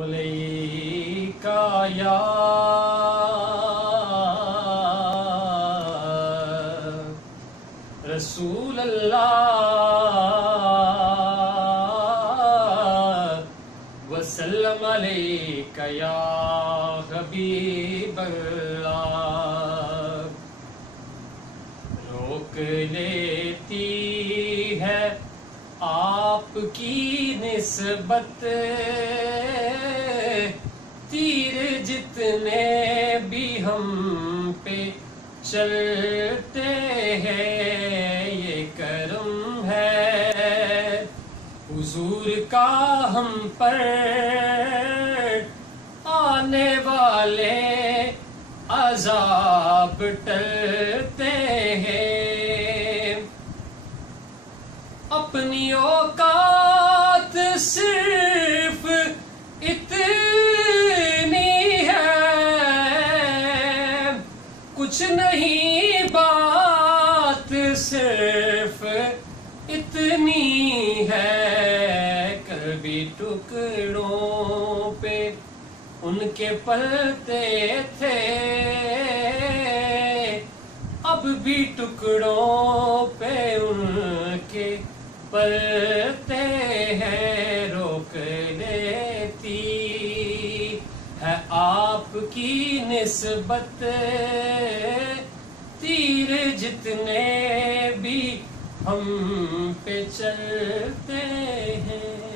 علیکا یا رسول اللہ وسلم علیکا یا حبیب اللہ. روک لیتی ہے آپ کی نسبت تیر جتنے بھی ہم پہ چلتے ہیں، یہ کرم ہے حضور کا ہم پر. آنے والے عذاب ٹلتے ہیں، اپنی اوقات صرف اتنی ہے، کچھ نہیں بات صرف اتنی ہے. کل بھی ٹکڑوں پہ ان کے پلتے تھے، اب بھی ٹکڑوں پہ ان کے پلتے ہیں. روک لیتی ہے آپ کی نسبت تیر جتنے بھی ہم پہ چلتے ہیں.